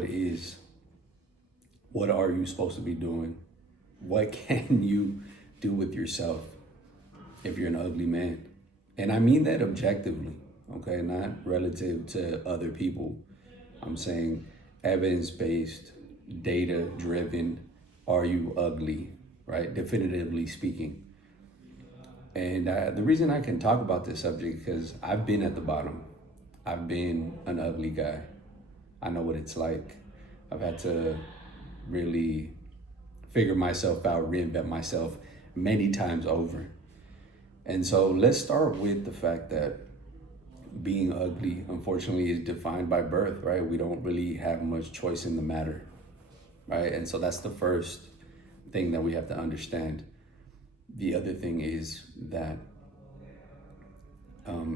what is. What are you supposed to be doing? What can you do with yourself if you're an ugly man? And I mean that objectively, okay, not relative to other people. I'm saying evidence-based, data-driven. Are you ugly, right? Definitively speaking. And the reason I can talk about this subject because I've been at the bottom. I've been an ugly guy. I know what it's like. I've had to really figure myself out, reinvent myself many times over. And so let's start with the fact that being ugly, unfortunately, is defined by birth, right? We don't really have much choice in the matter, right? And so that's the first thing that we have to understand. The other thing is that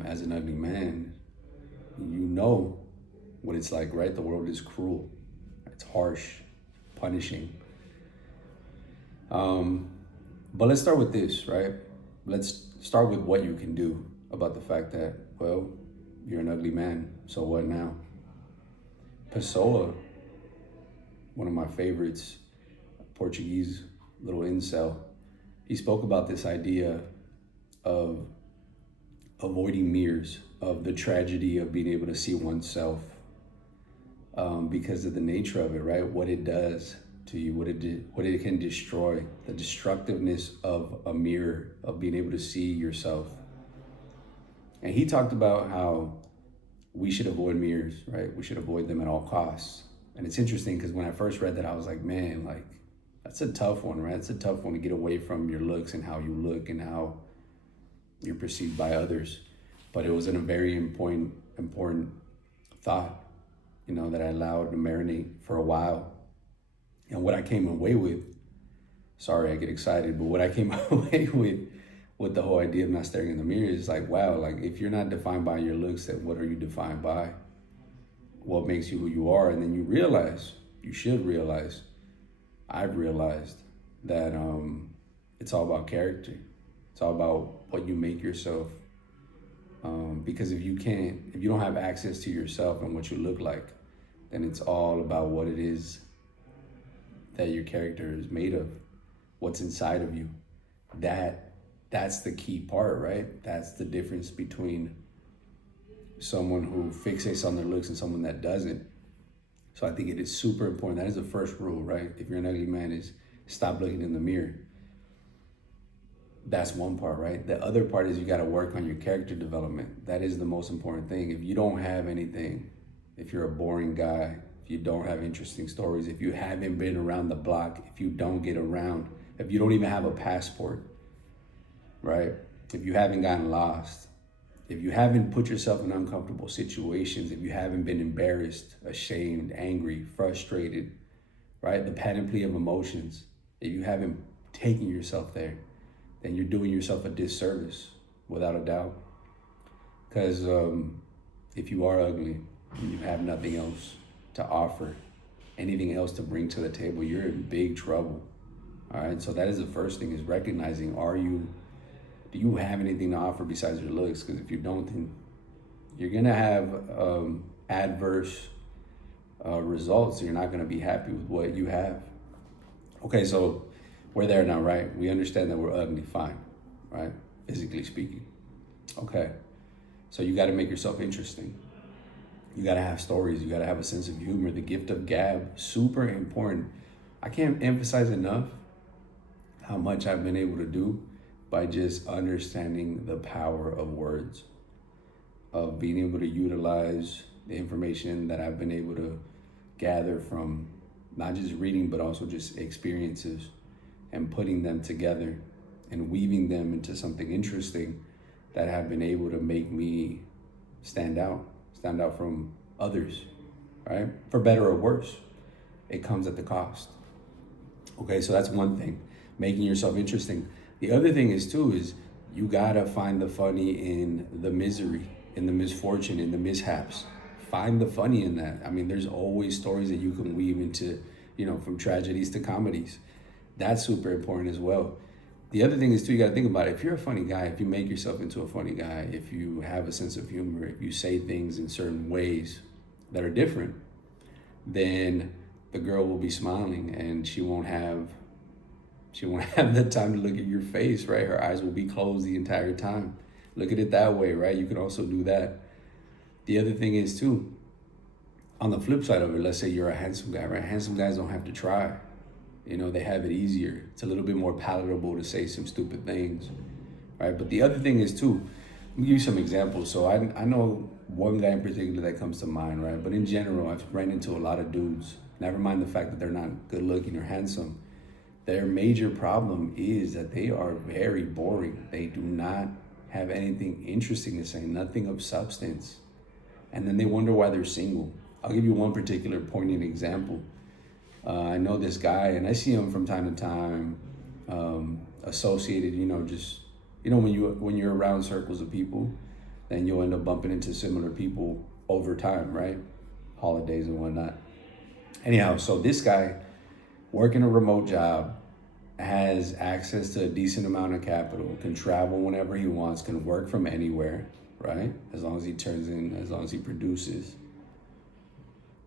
as an ugly man, you know what it's like, right? The world is cruel, it's harsh, punishing. But let's start with this, right? Let's start with what you can do about the fact that, well, you're an ugly man. So what now? Pessoa, one of my favorites, Portuguese little incel, he spoke about this idea of avoiding mirrors, of the tragedy of being able to see oneself because of the nature of it, right? What it does to you, what it can destroy, the destructiveness of a mirror, of being able to see yourself. And he talked about how we should avoid mirrors, right? We should avoid them at all costs. And it's interesting because when I first read that, I was like, man, like, that's a tough one, right? It's a tough one to get away from your looks and how you look and how you're perceived by others. But it was in a very important thought, you know, that I allowed to marinate for a while. And what I came away with, sorry, I get excited, but what I came away with the whole idea of not staring in the mirror is like, wow, like if you're not defined by your looks, then what are you defined by? What makes you who you are? And then you realize, you should realize, I've realized that it's all about character. It's all about what you make yourself. Because if you don't have access to yourself and what you look like, then it's all about what it is that your character is made of, what's inside of you. That's the key part, right? That's the difference between someone who fixates on their looks and someone that doesn't. So I think it is super important. That is the first rule, right? If you're an ugly man, is stop looking in the mirror. That's one part, right? The other part is you got to work on your character development. That is the most important thing. If you don't have anything, if you're a boring guy, if you don't have interesting stories, if you haven't been around the block, if you don't get around, if you don't even have a passport, right? If you haven't gotten lost, if you haven't put yourself in uncomfortable situations, if you haven't been embarrassed, ashamed, angry, frustrated, right? The panoply of emotions, if you haven't taken yourself there, then you're doing yourself a disservice, without a doubt. Because if you are ugly and you have nothing else to offer, anything else to bring to the table, you're in big trouble. All right, so that is the first thing, is recognizing, do you have anything to offer besides your looks? Because if you don't, then you're gonna have adverse results. You're not gonna be happy with what you have. Okay, so we're there now, right? We understand that we're ugly, fine, right? Physically speaking. Okay, so you gotta make yourself interesting. You gotta have stories, you gotta have a sense of humor, the gift of gab, super important. I can't emphasize enough how much I've been able to do by just understanding the power of words, of being able to utilize the information that I've been able to gather from not just reading, but also just experiences, and putting them together and weaving them into something interesting that have been able to make me stand out from others, right? For better or worse, it comes at the cost. Okay, so that's one thing, making yourself interesting. The other thing is you gotta find the funny in the misery, in the misfortune, in the mishaps. Find the funny in that. I mean, there's always stories that you can weave into, from tragedies to comedies. That's super important as well. The other thing is you gotta think about it. If you're a funny guy, if you make yourself into a funny guy, if you have a sense of humor, if you say things in certain ways that are different, then the girl will be smiling and she won't have the time to look at your face, right? Her eyes will be closed the entire time. Look at it that way, right? You can also do that. The other thing is too, on the flip side of it, let's say you're a handsome guy, right? Handsome guys don't have to try. You know, they have it easier. It's a little bit more palatable to say some stupid things, right? But the other thing is too, let me give you some examples. So I know one guy in particular that comes to mind, right? But in general, I've ran into a lot of dudes. Never mind the fact that they're not good looking or handsome. Their major problem is that they are very boring. They do not have anything interesting to say, nothing of substance. And then they wonder why they're single. I'll give you one particular poignant example. I know this guy, and I see him from time to time, associated. Just when you're around circles of people, then you'll end up bumping into similar people over time, right? Holidays and whatnot. Anyhow, so this guy, working a remote job, has access to a decent amount of capital, can travel whenever he wants, can work from anywhere, right? As long as he turns in, as long as he produces.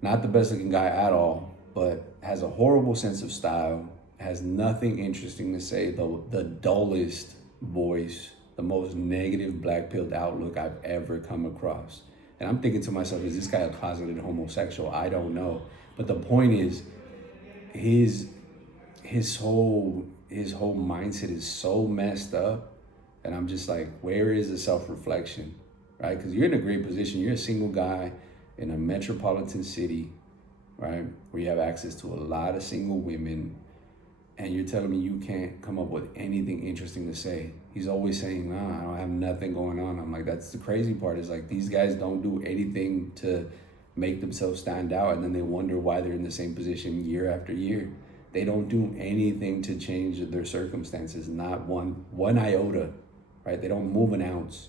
Not the best looking guy at all, but has a horrible sense of style, has nothing interesting to say, the dullest voice, the most negative black-pilled outlook I've ever come across. And I'm thinking to myself, is this guy a closeted homosexual? I don't know. But the point is, his whole mindset is so messed up, and I'm just like, where is the self-reflection, right? Because you're in a great position. You're a single guy in a metropolitan city, right, where you have access to a lot of single women, and you're telling me you can't come up with anything interesting to say. He's always saying, nah, I don't have nothing going on. I'm like, that's the crazy part, is like, these guys don't do anything to make themselves stand out, and then they wonder why they're in the same position year after year. They don't do anything to change their circumstances, not one iota, right? They don't move an ounce.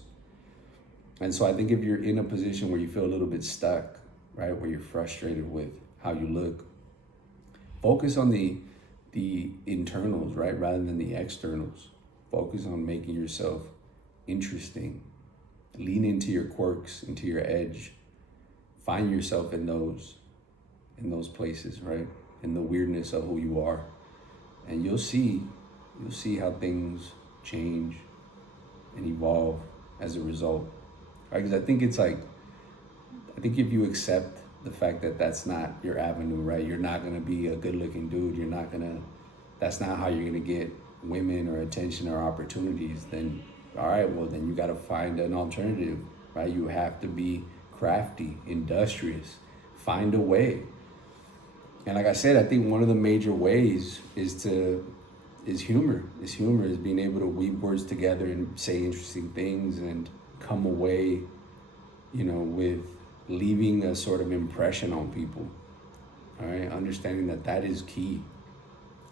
And so I think if you're in a position where you feel a little bit stuck, right, where you're frustrated with how you look, focus on the internals, right, rather than the externals. Focus on making yourself interesting. Lean into your quirks, into your edge. Find yourself in those places, right? In the weirdness of who you are. And you'll see how things change and evolve as a result. Right? Because I think if you accept the fact that that's not your avenue, right? You're not gonna be a good-looking dude. That's not how you're gonna get women or attention or opportunities. Then, all right, well, then you gotta find an alternative, right? You have to be crafty, industrious, find a way. And like I said, I think one of the major ways is humor. Is being able to weave words together and say interesting things and come away, with leaving a sort of impression on people. All right, understanding that is key.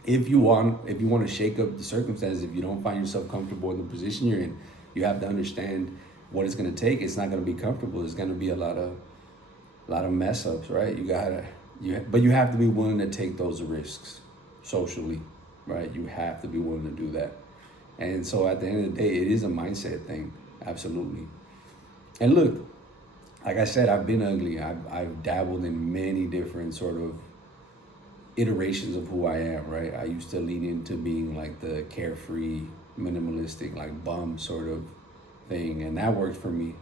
If you want to shake up the circumstances, if you don't find yourself comfortable in the position you're in, you have to understand what it's going to take. It's not going to be comfortable. It's going to be a lot of mess ups, right? But you have to be willing to take those risks socially, right? You have to be willing to do that. And so at the end of the day, it is a mindset thing, absolutely. And look, like I said, I've been ugly. I've dabbled in many different sort of iterations of who I am, right? I used to lean into being like the carefree, minimalistic, like bum sort of thing, and that worked for me.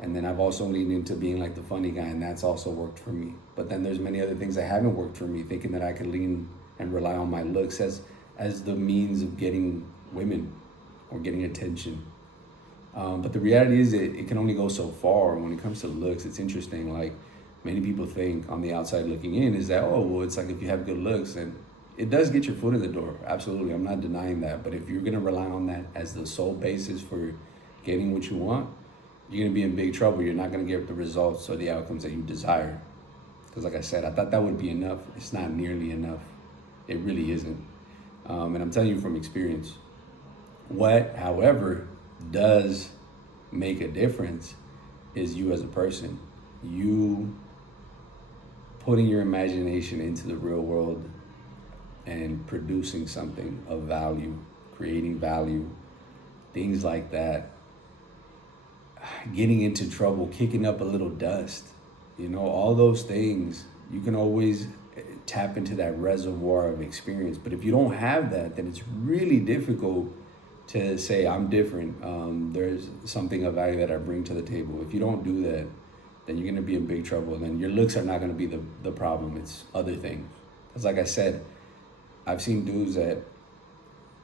And then I've also leaned into being like the funny guy, and that's also worked for me. But then there's many other things that haven't worked for me, thinking that I could lean and rely on my looks as the means of getting women or getting attention. But the reality is it can only go so far. When it comes to looks, it's interesting. Like, many people think on the outside looking in is that, oh, well, it's like if you have good looks, and it does get your foot in the door. Absolutely, I'm not denying that. But if you're gonna rely on that as the sole basis for getting what you want, you're gonna be in big trouble. You're not gonna get the results or the outcomes that you desire. Because like I said, I thought that would be enough. It's not nearly enough. It really isn't. And I'm telling you from experience. What, however, does make a difference is you as a person. You putting your imagination into the real world and producing something of value, creating value, things like that. Getting into trouble, kicking up a little dust, all those things You can always tap into that reservoir of experience. But if you don't have that, then it's really difficult to say I'm different. There's something of value that I bring to the table. If you don't do that, then you're gonna be in big trouble. Then your looks are not gonna be the problem. It's other things. Because like I said, I've seen dudes that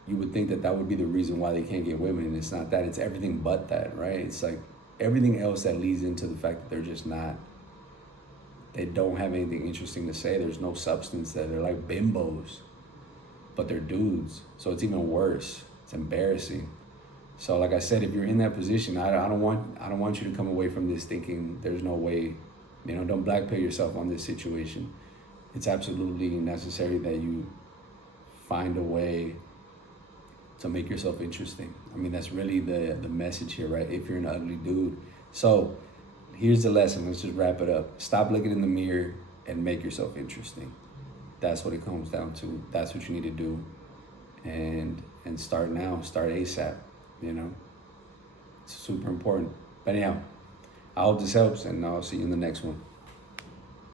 you would think that that would be the reason why they can't get women, and it's not that. It's everything but that, right? It's like everything else that leads into the fact that they're just not. They don't have anything interesting to say. There's no substance there. They're like bimbos, but they're dudes. So it's even worse. It's embarrassing. So like I said, if you're in that position, I don't want you to come away from this thinking there's no way. Don't blackpill yourself on this situation. It's absolutely necessary that you find a way to make yourself interesting. I mean, that's really the message here, right? If you're an ugly dude. So here's the lesson. Let's just wrap it up. Stop looking in the mirror and make yourself interesting. That's what it comes down to. That's what you need to do. And start now. Start ASAP. It's super important. But anyhow, I hope this helps, and I'll see you in the next one.